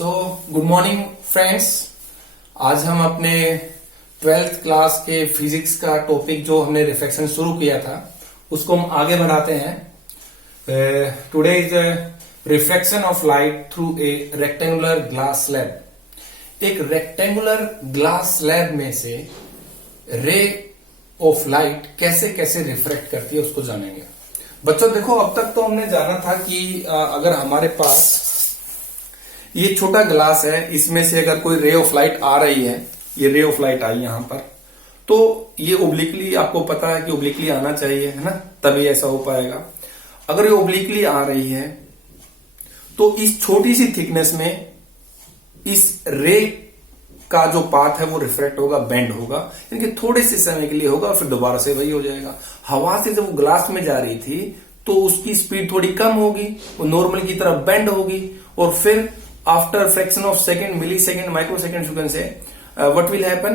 Good morning friends. आज हम अपने 12th क्लास के फिजिक्स का टॉपिक जो हमने रिफ्लेक्शन शुरू किया था उसको हम आगे बढ़ाते हैं। Today is reflection of light through a rectangular glass slab. एक रेक्टेंगुलर ग्लास स्लैब में से रे ऑफ लाइट कैसे कैसे रिफ्लेक्ट करती है उसको जानेंगे। बच्चों देखो, अब तक तो हमने जाना था कि अगर हमारे पास ये छोटा ग्लास है, इसमें से अगर कोई रे ऑफ लाइट आ रही है, ये रे ऑफ लाइट आई यहां पर, तो ये ओब्लिकली, आपको पता है कि ओब्लिकली आना चाहिए, है ना, तभी ऐसा हो पाएगा। अगर ये ओब्लिकली आ रही है तो इस छोटी सी थिकनेस में इस रे का जो पाथ है वो रिफ्लेक्ट होगा, बेंड होगा, यानी कि थोड़े से समय के लिए होगा, फिर दोबारा से वही हो जाएगा। हवा से जब वो ग्लास में जा रही थी तो उसकी स्पीड थोड़ी कम होगी, वो नॉर्मल की तरफ बेंड होगी, और फिर after fraction of second, millisecond, microsecond you can say, what will happen,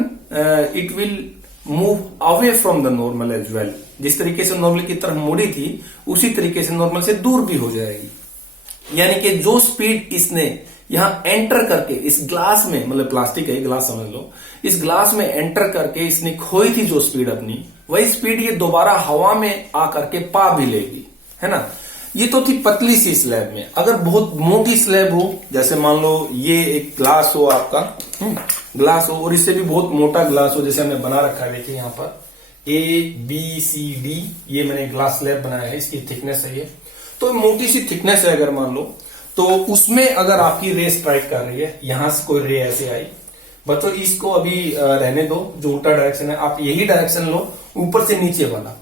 it will move away from the normal as well. जिस तरीके से नॉर्मल की तरफ मुड़ी थी उसी तरीके से नॉर्मल से दूर भी हो जाएगी। यानी कि जो स्पीड इसने यहां एंटर करके इस ग्लास में, मतलब प्लास्टिक है ग्लास समझ लो, इस ग्लास में एंटर करके इसने खोई थी जो स्पीड अपनी, वही स्पीड ये दोबारा हवा में आकर के पा भी लेगी, है ना। ये तो थी पतली सी स्लैब में। अगर बहुत मोटी स्लैब हो, जैसे मान लो ये एक ग्लास हो आपका, ग्लास हो, और इससे भी बहुत मोटा ग्लास हो, जैसे हमने बना रखा है, देखिए यहां पर ABCD, ये मैंने ग्लास स्लैब बनाया है, इसकी थिकनेस है ये, तो मोटी सी थिकनेस है अगर मान लो, तो उसमें अगर आपकी रे स्ट्राइक कर रही है, यहां से कोई रे ऐसे आई, बच्चों इसको अभी रहने दो, जो उल्टा डायरेक्शन है आप यही डायरेक्शन लो, ऊपर से नीचे वाला,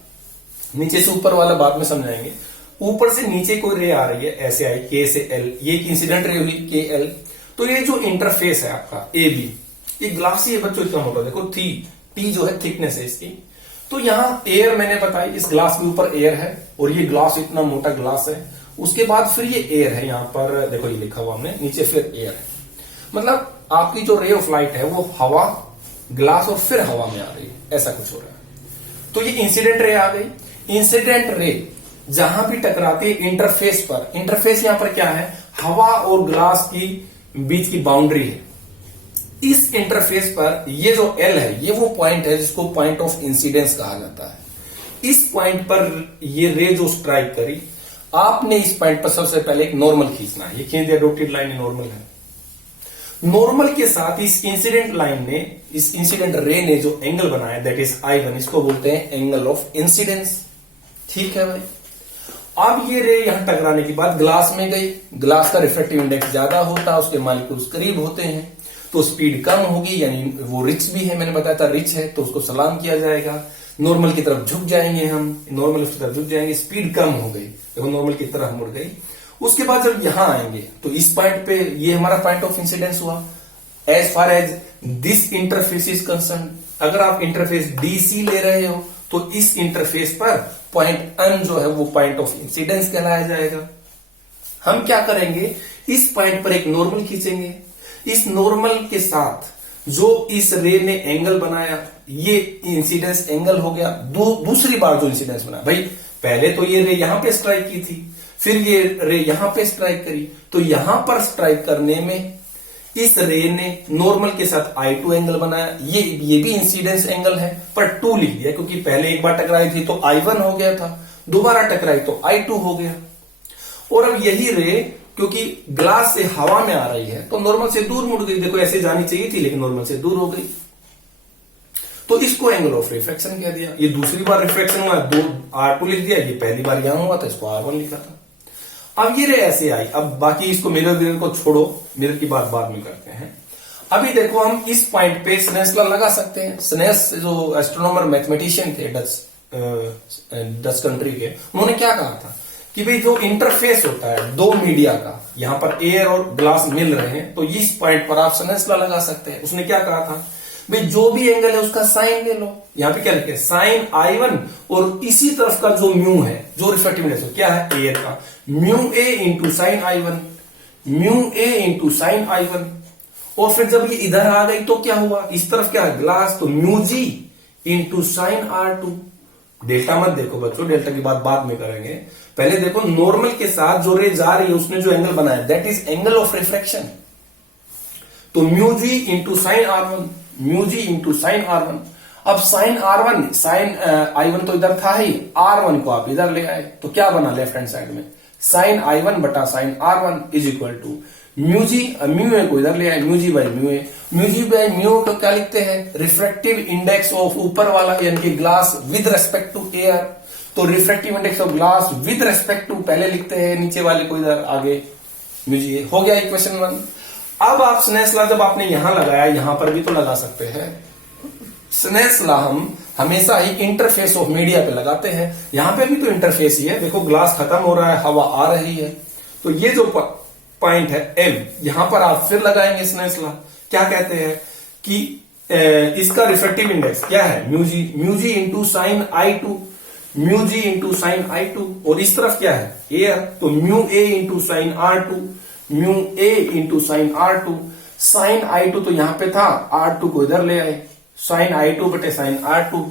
नीचे से ऊपर वाला बाद में समझाएंगे। ऊपर से नीचे कोई रे आ रही है, ऐसे आई K से L, ये इंसिडेंट रे हुई KL, तो ये जो इंटरफेस है आपका AB, ये ग्लास ही है बच्चों, इतना मोटा, देखो T जो है थिकनेस है इसकी, तो यहां एयर मैंने बताई, इस ग्लास के ऊपर एयर है, और ये ग्लास इतना मोटा ग्लास है, उसके बाद फिर ये एयर है, यहां पर देखो ये लिखा हुआ हमने, नीचे फिर एयर है, मतलब आपकी जो रे ऑफ लाइट है वो हवा, ग्लास और फिर हवा में आ रही है, ऐसा कुछ हो रहा है। तो ये इंसिडेंट रे आ गई। इंसिडेंट रे जहां भी टकराती है इंटरफेस पर, इंटरफेस यहां पर क्या है, हवा और ग्लास की बीच की बाउंड्री है। इस इंटरफेस पर ये जो L है, ये वो पॉइंट है जिसको पॉइंट ऑफ इंसिडेंस कहा जाता है। इस पॉइंट पर ये रे जो स्ट्राइक करी, आपने इस पॉइंट पर सबसे पहले एक नॉर्मल खींचना है, ये खींच दिया, डॉटेड लाइन नॉर्मल है। नॉर्मल के साथ इस इंसिडेंट लाइन ने, इस इंसिडेंट रे ने जो एंगल बनाया, दैट इज I1, इसको बोलते हैं एंगल ऑफ इंसिडेंस। ठीक है भाई। अब ये रे यहां टकराने के बाद ग्लास में गई, ग्लास का रिफ्रैक्टिव इंडेक्स ज्यादा होता है, उसके मॉलिक्यूल्स करीब होते हैं, तो स्पीड कम होगी, यानी वो रिच भी है, मैंने बताया था रिच है, तो उसको सलाम किया जाएगा, नॉर्मल की तरफ झुक जाएंगे हम, नॉर्मल की तरफ झुक जाएंगे, स्पीड कम हो गई, देखो नॉर्मल की तरफ मुड़ गई। उसके बाद जब यहां आएंगे तो इस पॉइंट पे ये हमारा पॉइंट ऑफ इंसिडेंस हुआ। As far as this interface is concern, अगर आप इंटरफेस DC ले रहे हो तो इस इंटरफेस पर पॉइंट N जो है वो पॉइंट ऑफ इंसिडेंस कहलाया जाएगा। हम क्या करेंगे, इस पॉइंट पर एक नॉर्मल खींचेंगे, इस नॉर्मल के साथ जो इस रे ने एंगल बनाया, ये इंसिडेंस एंगल हो गया। दूसरी बार जो इंसिडेंस बना, भाई पहले तो ये रे यहां पे स्ट्राइक की थी, फिर ये रे यहां पे स्ट्राइक करी, तो यहां पर स्ट्राइक करने में इस रे ने नॉर्मल के साथ I2 एंगल बनाया, ये भी इंसिडेंस एंगल है, पर 2 लिख दिया क्योंकि पहले एक बार टकराई थी तो I1 हो गया था, दोबारा टकराई तो I2 हो गया। और अब यही रे क्योंकि ग्लास से हवा में आ रही है तो नॉर्मल से दूर मुड़ गई, देखो ऐसे जानी चाहिए थी लेकिन नॉर्मल से दूर हो गई, तो इसको एंगल ऑफ रिफ्रैक्शन कह दिया। ये दूसरी बार रिफ्रैक्शन हुआ, R2 लिख दिया, ये पहली बार यहां हुआ था, इसको R1 लिखा था। अब ये रे ऐसे आई। अब बाकी इसको मिरर को छोड़ो, मिरर की बात बाद में करते हैं। अभी देखो हम इस पॉइंट पे स्नेल्स लॉ लगा सकते हैं। स्नेल्स जो एस्ट्रोनॉमर मैथमेटिशियन थे डच कंट्री के, उन्होंने क्या कहा था कि भाई जो इंटरफेस होता है दो मीडिया का, यहां पर एयर और ग्लास मिल रहे हैं, तो इस पॉइंट पर आप स्नेल्स लॉ लगा सकते हैं। उसने क्या कहा था, भाई जो भी एंगल है उसका साइन ले लो। यहां पे क्या लिखे, साइन I1, और इसी तरफ का जो म्यू है, जो रिफ्रैक्टिव इंडेक्स क्या है एयर का, mu A into sine I1, mu A into sine I1। और फिर जब ये इधर आ गई तो क्या हुआ, इस तरफ क्या है ग्लास, तो mu G into sine R2। Delta मत देखो बच्चों, डेल्टा की बात बाद में करेंगे, पहले देखो नॉर्मल के साथ जो रे जा रही है उसने जो एंगल बनाया, that is angle of refraction. तो mu G into sign R1, mu G into sign R1। अब साइन R1 साइन I1 तो इधर था ही, R1 को आप इधर ले आए तो क्या बना लेफ्ट हैंड साइड में, साइन I1 बटा sine R1 is equal to mu G, mu A को इधर ले आए, mu G by mu A. Mu G by mu को क्या लिखते हैं, रिफ्रैक्टिव इंडेक्स ऑफ ऊपर वाला यानी कि glass with respect to air. तो refractive index of glass with respect to पहले लिखते हैं, नीचे वाले को इधर आगे म्यू जी ए। हो गया इक्वेशन 1। अब आप स्नेल्स लॉ जब आपने यहां लगाया, यहां पर भी तो लगा सकते हैं। स्नेल्स लॉ हम हमेशा ही इंटरफेस ऑफ मीडिया पे लगाते हैं, यहां पे भी तो इंटरफेस ही है। देखो ग्लास खत्म हो रहा है, हवा आ रही है, तो ये जो पॉइंट है एम, यहां पर आप फिर लगाएंगे स्नेल्स लॉ। क्या कहते हैं कि इसका रिफ्रैक्टिव इंडेक्स क्या है, mu G into sine I2, mu G into sine I2। और इस तरफ क्या है एयर, तो mu A into sine R2, mu A into sine R2। Sine I2 तो यहां पे था, R2 को इधर ले आए, साइन I2 बटे साइन R2।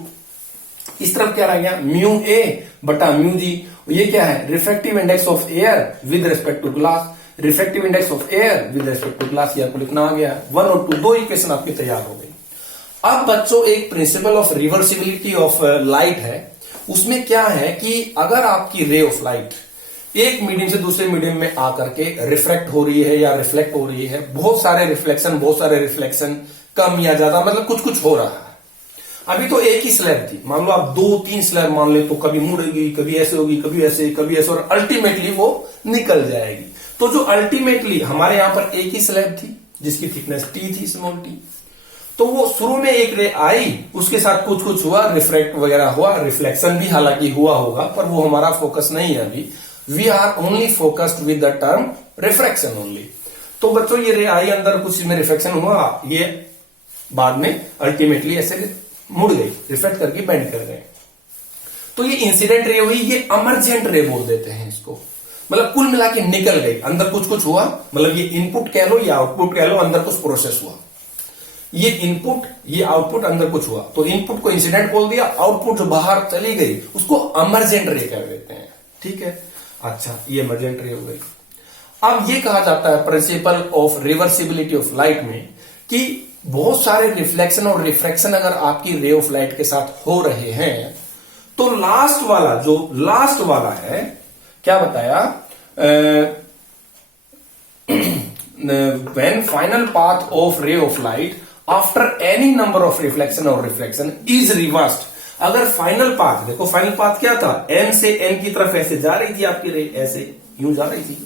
इस तरफ क्या रह गया, म्यू ए बटा म्यू जी। ये क्या है, refractive index of air with respect to glass, refractive index of air with respect to glass, ये आपको लिखना आ गया। 1 और 2 दो इक्वेशन आपकी तैयार हो गई। अब बच्चों एक principle of reversibility of light है, उसमें क्या है कि अगर आपकी रे ऑफ लाइट एक मीडियम से दूसरे मीडियम में आकर के रिफ्रैक्ट हो रही है या रिफ्लेक्ट हो रही है, बहुत सारे रिफ्लेक्शन कम या ज्यादा, मतलब कुछ कुछ हो रहा है। अभी तो एक ही स्लैब थी, मान लो आप 2-3 स्लैब मान ले, तो कभी मुड़ेगी, कभी ऐसे होगी, कभी ऐसे, कभी ऐसे, और अल्टीमेटली वो निकल जाएगी। तो जो अल्टीमेटली हमारे यहां पर एक ही स्लैब थी जिसकी थिकनेस टी थी, स्मॉल टी, तो वो शुरू में एक रे आई, उसके साथ कुछ कुछ हुआ, रिफ्रैक्ट वगैरह हुआ, रिफ्लेक्शन भी हालांकि हुआ होगा, पर वो हमारा फोकस नहीं है अभी। We are only focused with the term refraction only. तो बच्चों ये रे आई, अंदर कुछ इसमें रिफ्लेक्शन हुआ, ये बाद में अल्टीमेटली ऐसे मुड़ गई, रिफ्लेक्ट करके बेंड कर गए, तो ये इंसिडेंट रे हुई, ये इमर्जेंट रे बोल देते हैं इसको। मतलब कुल मिला के निकल गई, अंदर कुछ कुछ हुआ, मतलब ये इनपुट कह लो या आउटपुट कह लो, अंदर कुछ प्रोसेस हुआ, ये इनपुट ये आउटपुट, अंदर कुछ हुआ, तो इनपुट को इंसिडेंट बोल दिया, आउटपुट जो बाहर चली गई उसको इमर्जेंट रे कर देते हैं। ठीक है, अच्छा ये इमर्जेंट रे हो गई। अब ये कहा जाता है principle of reversibility of light में कि बहुत सारे रिफ्लेक्शन और रिफ्रैक्शन अगर आपकी रे ऑफ लाइट के साथ हो रहे हैं, तो लास्ट वाला है, क्या बताया, when final path of ray of light after any number of reflection or refraction is reversed। अगर फाइनल पाथ, देखो फाइनल पाथ क्या था, n से n की तरफ ऐसे जा रही थी आपकी रे, ऐसे यूं जा रही थी,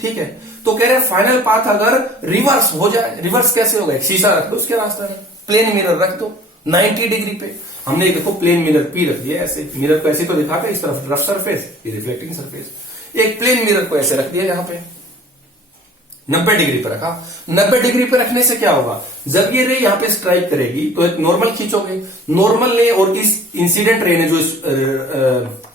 ठीक है। तो कह रहे हैं फाइनल पाथ अगर रिवर्स हो जाए, रिवर्स कैसे होगा, एक शीशा रख दो उसके रास्ते में, प्लेन मिरर रख दो 90 डिग्री पे, हमने देखो प्लेन मिरर पी रख दिया, ऐसे मिरर को ऐसे तो दिखाता है, इस तरफ रफ सरफेस, ये रिफ्लेक्टिंग सरफेस, एक प्लेन मिरर को ऐसे रख दिया यहां पे 90 डिग्री पर रखा। 90 डिग्री पर रखने से क्या होगा, जब ये रे यहां पे स्ट्राइक करेगी तो एक नॉर्मल खींचोगे, नॉर्मल ने और इस इंसिडेंट रे ने जो इस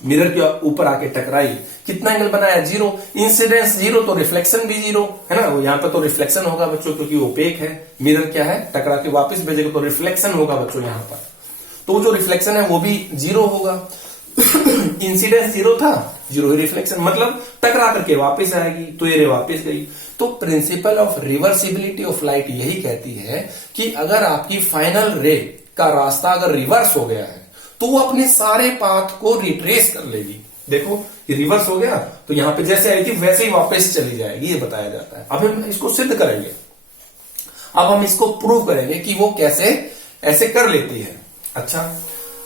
मिरर के ऊपर आके टकराई, कितना एंगल बनाया, 0। इंसिडेंस 0 तो रिफ्लेक्शन भी 0 है ना, यहां पर तो रिफ्लेक्शन होगा बच्चों, क्योंकि ओपेक है, मिरर क्या है, टकरा के वापस भेजेगा तो रिफ्लेक्शन होगा बच्चों यहां पर, तो जो रिफ्लेक्शन है वो भी 0 होगा। इंसिडेंस 0 था, 0 ही रिफ्लेक्शन, मतलब टकरा करके वापस आएगी, तो ये रे वापस गई। तो principle of reversibility of light यही कहती है कि अगर आपकी फाइनल रे का रास्ता अगर रिवर्स हो गया है, तो वो अपने सारे पाथ को रिट्रेस कर लेगी। देखो ये रिवर्स हो गया, तो यहां पे जैसे आई थी वैसे ही वापस चली जाएगी, ये बताया जाता है। अब हम इसको सिद्ध करेंगे, अब हम इसको प्रूव करेंगे कि वो कैसे ऐसे कर लेती है। अच्छा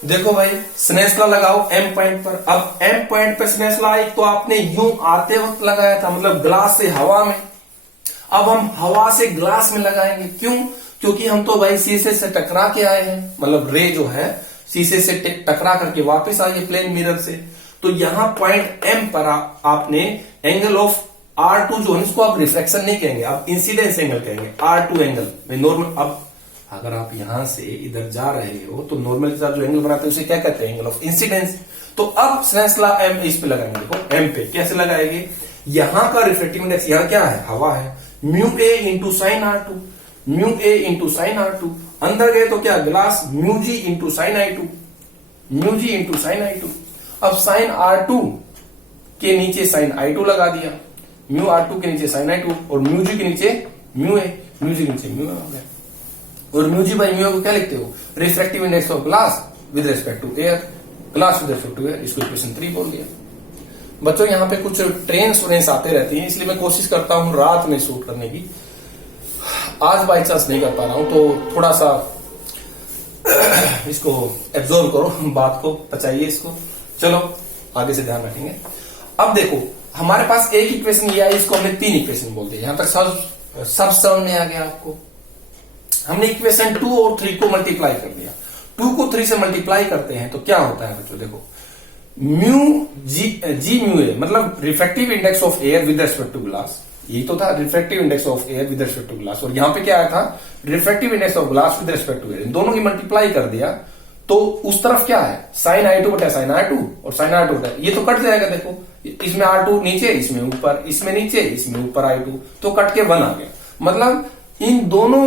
देखो भाई, स्नेल्स लॉ लगाओ एम पॉइंट पर। अब एम पॉइंट पर स्नेल्स लॉ एक तो आपने यूं आते वक्त लगाया था, मतलब ग्लास से हवा में, अब हम हवा से ग्लास में लगाएंगे। क्यों, क्योंकि हम तो भाई शीशे से टकरा के आए हैं, मतलब रे जो है शीशे से टकरा करके वापस आई है प्लेन मिरर से, तो यहां पॉइंट एम पर आपने एंगल ऑफ R2 जो है, इसको आप रिफ्लेक्शन नहीं कहेंगे, आप इंसिडेंस एंगल कहेंगे, R2 एंगल नॉर्मल। अब अगर आप यहां से इधर जा रहे हो तो नॉर्मल के साथ जो एंगल बनाते हैं उसे क्या कहते हैं, एंगल ऑफ इंसिडेंस। तो अब स्नेल्स लॉ एम इस पे लगाएंगे, देखो एम पे कैसे लगाएंगे, यहां का रिफ्लेक्टिव इंडेक्स यहां क्या है, हवा है, mu A into sine R2, mu A into sine R2, अंदर गए तो क्या glass, mu G into sine I2, mu G into sine I2। अब साइन R2 के नीचे साइन I2 लगा दिया, म्यू R2 के नीचे साइन I2 और म्यू जी के नीचे म्यू ए। म्यू जी नीचे म्यू हो गया, और म्यू जी बाई म्यू को क्या लिखते हो, refractive index of glass with respect to air, glass with respect to air, इसको इक्वेशन 3 बोल दिया। बच्चों यहाँ पे कुछ ट्रेन स्टूडेंट्स आते रहती हैं, इसलिए मैं कोशिश करता हूँ रात में शूट करने की। आज बाई चांस नहीं कर पा रहा हूं, तो थोड़ा सा इसको एब्जॉर्व करो, बात को पचाइए इसको। चलो आगे से ध्यान रखेंगे। अब देखो हमारे पास एक इक्वेशन ये आई, इसको हमने 3 इक्वेशन बोल दिया। यहां तक सब समझ में आ गया आपको। हमने इक्वेशन 2 और 3 को मल्टीप्लाई कर दिया। 2 को 3 से मल्टीप्लाई करते हैं तो क्या होता है बच्चों, देखो म्यू जी म्यू ए मतलब refractive index of air with respect to glass, यही तो था refractive index of air with respect to glass, और यहां पे क्या आया था refractive index of glass with respect to air. इन दोनों की मल्टीप्लाई कर दिया तो उस तरफ क्या है साइन i2 बटा साइन r2 और साइन r2 बटा, ये तो कट जाएगा। देखो इसमें r2 नीचे, इसमें ऊपर, इसमें नीचे, इसमें ऊपर i2, तो कट के 1 आ गया। मतलब इन दोनों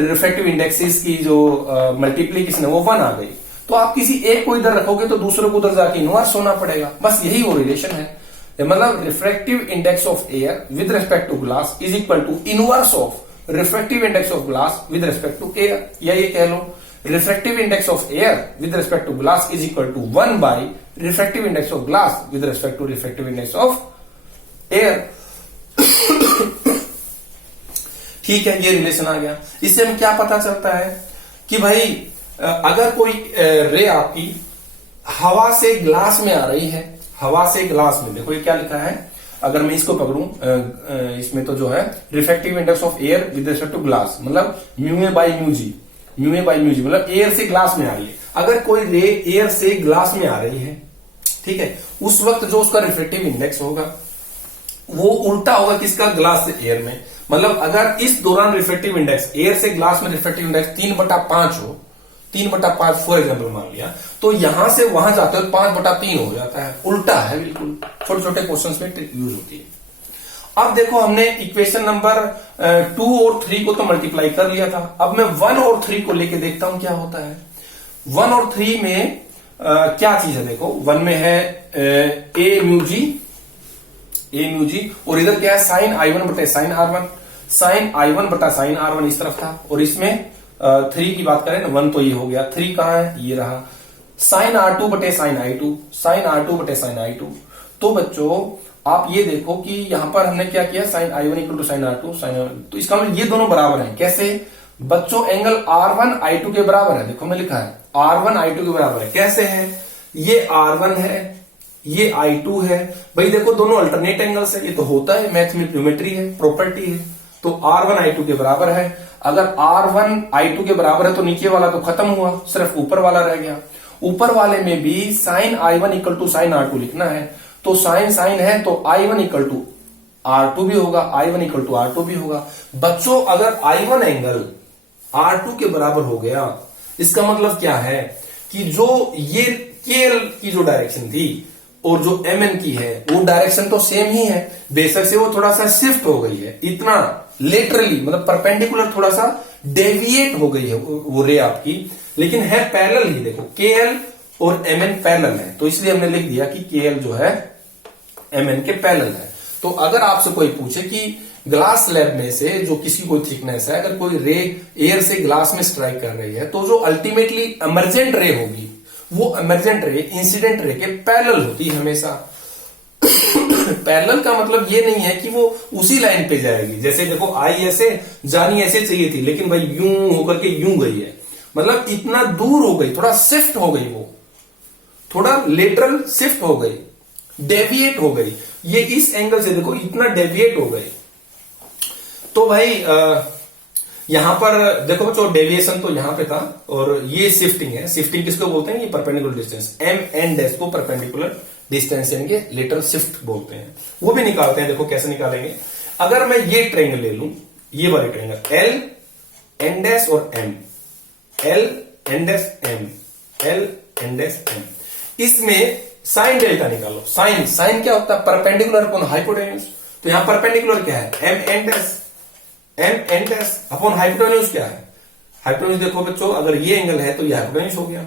रिफ्रैक्टिव इंडेक्सेस की जो मल्टीप्लीकेशन है वो 1 आ गई। तो आप किसी एक को इधर रखोगे तो दूसरे को उधर जाके इनवर्स होना पड़ेगा, बस यही वो रिलेशन है। मतलब refractive index of air with respect to glass is equal to inverse of refractive index of glass with respect to air, या ये कह लो refractive index of air with respect to glass is equal to 1 by refractive index of glass with respect to refractive index of air. ठीक है, ये relation आ गया। इससे हमें क्या पता चलता है कि भाई अगर कोई रे आपकी हवा से ग्लास में आ रही है, हवा से ग्लास में, देखो ये क्या लिखा है, अगर मैं इसको पकड़ूं, इसमें तो जो है refractive index of air with respect to glass मतलब mu A by mu G, mu A by mu G मतलब एयर से ग्लास में आ रही है। अगर कोई रे एयर से ग्लास में आ रही है, ठीक है, उस वक्त जो उसका रिफ्रैक्टिव इंडेक्स होगा वो उल्टा होगा किसका, ग्लास से एयर में। मतलब अगर इस दौरान रिफ्रैक्टिव इंडेक्स एयर से ग्लास में रिफ्रैक्टिव इंडेक्स 3/5 हो, 3/5 फॉर एग्जाम्पल मान लिया, तो यहां से वहां जाते हो 5/3 हो जाता है, उल्टा है बिल्कुल। छोटे छोटे क्वेश्चन में यूज होती है। अब देखो हमने इक्वेशन नंबर 2 और 3 को तो मल्टीप्लाई कर लिया था। अब मैं 1 और 3 को लेके देखता हूं क्या होता है। 1 और 3 में क्या चीज है, देखो 1 में है ए म्यू जी, और इधर क्या है साइन i1 बटे साइन r1, साइन i1 बटा साइन r1 इस तरफ था, और इसमें 3 की बात करें ना 1 तो ये हो गया, 3 कहां है, ये रहा, साइन r2 बटे साइन i2, साइन r2 बटे साइन i2। तो बच्चों आप ये देखो कि यहां पर हमने क्या किया, sine i1 equal to sine r2 sine, तो इसका मतलब ये दोनों बराबर हैं। कैसे बच्चों, एंगल r1 i2 के बराबर है। देखो मैं लिखा है r1 i2 के बराबर है। कैसे है, ये r1 है, ये i2 है। भाई देखो दोनों अल्टरनेट एंगल्स है, ये तो होता है, मैथ में ज्योमेट्री है, प्रॉपर्टी है। तो r1 i2 के बराबर है। अगर r1 i2 के बराबर है तो नीचे वाला तो खत्म हुआ, सिर्फ ऊपर वाला रह गया। ऊपर वाले में भी sign i1 equal to sine r2 लिखना है, तो साइन साइन है तो i1 इक्वल टू r2 भी होगा, i1 इक्वल टू r2 भी होगा। बच्चों अगर i1 एंगल r2 के बराबर हो गया, इसका मतलब क्या है कि जो ये KL की जो डायरेक्शन थी और जो MN की है वो डायरेक्शन तो सेम ही है, बेशक से वो थोड़ा सा शिफ्ट हो गई है, इतना लेटरली मतलब परपेंडिकुलर थोड़ा सा डेविएट हो गई है वो रे आपकी, लेकिन है पैरेलल ही। देखो KL और MN पैरेलल है, तो इसलिए हमने लिख दिया कि KL जो है MN के पैरेलल है। तो अगर आपसे कोई पूछे कि ग्लास स्लैब में से जो किसी कोई थिकनेस है, अगर कोई रे एयर से ग्लास में स्ट्राइक कर रही है, तो जो अल्टीमेटली इमर्जेंट रे होगी वो इमर्जेंट रे इंसिडेंट रे के पैरेलल होती है हमेशा। पैरेलल का मतलब ये नहीं है कि वो उसी लाइन पे जाएगी। जैसे देखो आई ऐसे जानी ऐसे चाहिए थी, लेकिन भाई यूं होकर के यूं गई है, मतलब इतना दूर हो गई, थोड़ा शिफ्ट हो गई, वो थोड़ा लेटरल शिफ्ट हो गई, डेविएट हो गई। ये इस एंगल से देखो इतना डेविएट हो गई। तो भाई यहां पर देखो बच्चों डेविएशन तो यहां पे था, और ये शिफ्टिंग है। शिफ्टिंग किसको बोलते हैं, ये परपेंडिकुलर डिस्टेंस M N' को परपेंडिकुलर डिस्टेंस यानी कि लेटरल शिफ्ट बोलते हैं। वो भी निकालते हैं, देखो कैसे निकालेंगे। अगर मैं ये ट्रायंगल ले लूं, ये वाले ट्रायंगल L N' और M, L N' M, L N' M, इसमें साइन डेल्टा निकालो। साइन साइन क्या होता है, परपेंडिकुलर अपॉन हाइपोटेन्यूज। तो यहां परपेंडिकुलर क्या है, M N' अपॉन हाइपोटेन्यूज क्या है, हाइपोटेन्यूज देखो बच्चों अगर ये एंगल है तो ये हाइपोटेन्यूज हो गया,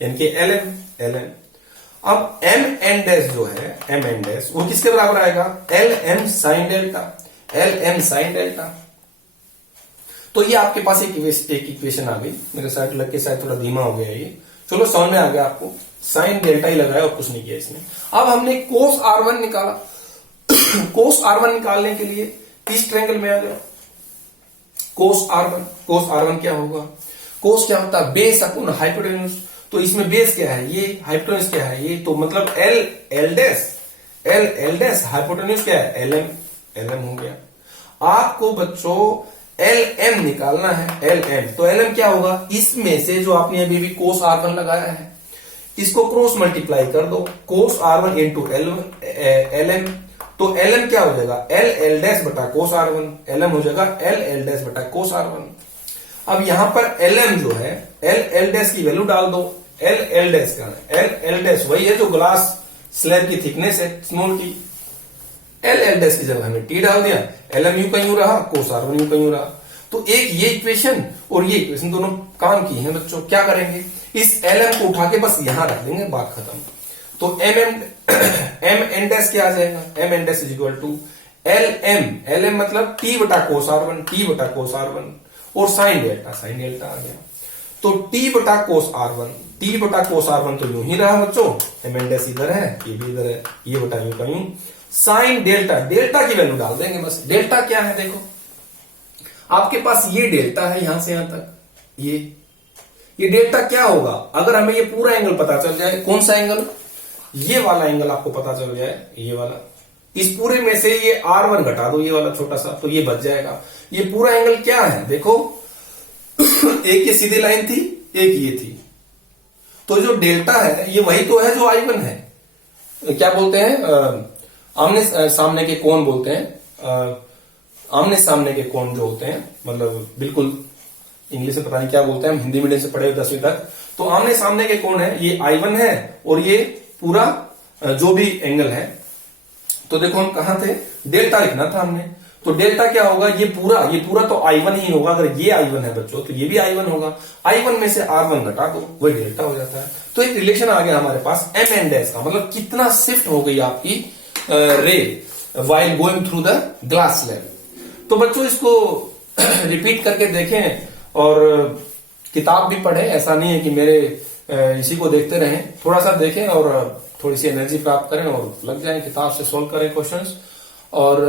यानी कि LN। अब M N' जो है M N' वो किसके बराबर आएगा, LM sine delta, LM sine delta. तो ये आपके पास एक इक्वेशन आ गई। मेरे साइड लग के शायद थोड़ा धीमा हो गया ये, चलो समझ में आ गया आपको। साइन डेल्टा ही लगाया और कुछ नहीं किया इसमें। अब हमने कोस R1 निकाला। कोस R1 निकालने के लिए इस ट्रायंगल में आ गया कोस R1 क्या होगा? कोस क्या होता है? बेस अपन हाइपोटेन्यूज। तो इसमें बेस क्या है? ये हाइपोटेन्यूज क्या है? ये तो मतलब एल डैश हाइपोटेन्यूज क्या है? LM हो गया। आपको बच्चों LM निकालना है। LM तो LM क्या होगा? इसमें से जो आपने अभी भी कोस R1 लगाया है इसको क्रॉस मल्टीप्लाई कर दो, कोस R1 इंटू LM। तो LM क्या हो जाएगा? L डैश बटा कोस R1। LM हो जाएगा L डैश बटा कोस R1। अब यहां पर LM जो है L डैश की वैल्यू डाल दो। L डैश का L डैश वही है जो ग्लास स्लैब की थिकनेस है, स्मॉल टी। L डैश की जगह हमने टी डाल दिया। LM यूं कहीं रहा, कोस R1 यूं कहीं रहा। तो एक ये इक्वेशन और ये इक्वेशन दोनों काम की हैं बच्चों। क्या करेंगे? इस LM को उठा के बस यहां रख देंगे, बात खत्म। तो M डैश क्या आ जाएगा? M dash is equal to LM मतलब T बटा कोस R1 और साइन डेल्टा आ गया। तो T बटा कोस R1 तो यूं ही रहा बच्चों। M डैश इधर है, ये भी इधर है, ये बटा यूं का यूं। साइन डेल्टा की वैल्यू डाल देंगे बस। डेल्टा क्या है? देखो आपके पास ये डेल्टा है यहां से यहां तक, ये डेल्टा क्या होगा? अगर हमें ये पूरा एंगल पता चल जाए, कौन सा एंगल? ये वाला एंगल आपको पता चल जाए, ये वाला, इस पूरे में से ये R1 घटा दो, ये वाला छोटा सा, तो ये बच जाएगा। ये पूरा एंगल क्या है? देखो एक ये सीधी लाइन थी, एक ये थी, तो जो डेल्टा है ये वही तो है जो I1 है। क्या बोलते हैं? आमने सामने के कोण बोलते हैं। आमने सामने के कोण जो होते हैं, मतलब बिल्कुल इंग्लिश में पता नहीं क्या बोलते हैं, हम हिंदी मीडियम से पढ़े 10वीं तक। तो आमने सामने के कोण है, ये I1 है और ये पूरा जो भी एंगल है। तो देखो हम कहां थे? डेल्टा लिखना था हमने। तो डेल्टा क्या होगा? ये पूरा तो I1 ही होगा। अगर ये I1 है बच्चों तो ये भी I1 होगा। I1 में से R1 घटा दो, वही डेल्टा हो जाता है। तो एक रिलेशन आ गया हमारे पास M डैश का, मतलब कितना शिफ्ट हो गई आपकी रे while going through the glass slab. तो बच्चों इसको रिपीट करके देखें और किताब भी पढ़ें। ऐसा नहीं है कि मेरे इसी को देखते रहें, थोड़ा सा देखें और थोड़ी सी एनर्जी प्राप्त करें और लग जाएं, किताब से सोल्व करें क्वेश्चंस। और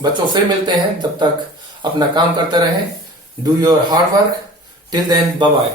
बच्चों फिर मिलते हैं, तब तक अपना काम करते रहें। Do your hard work. Till then bye bye.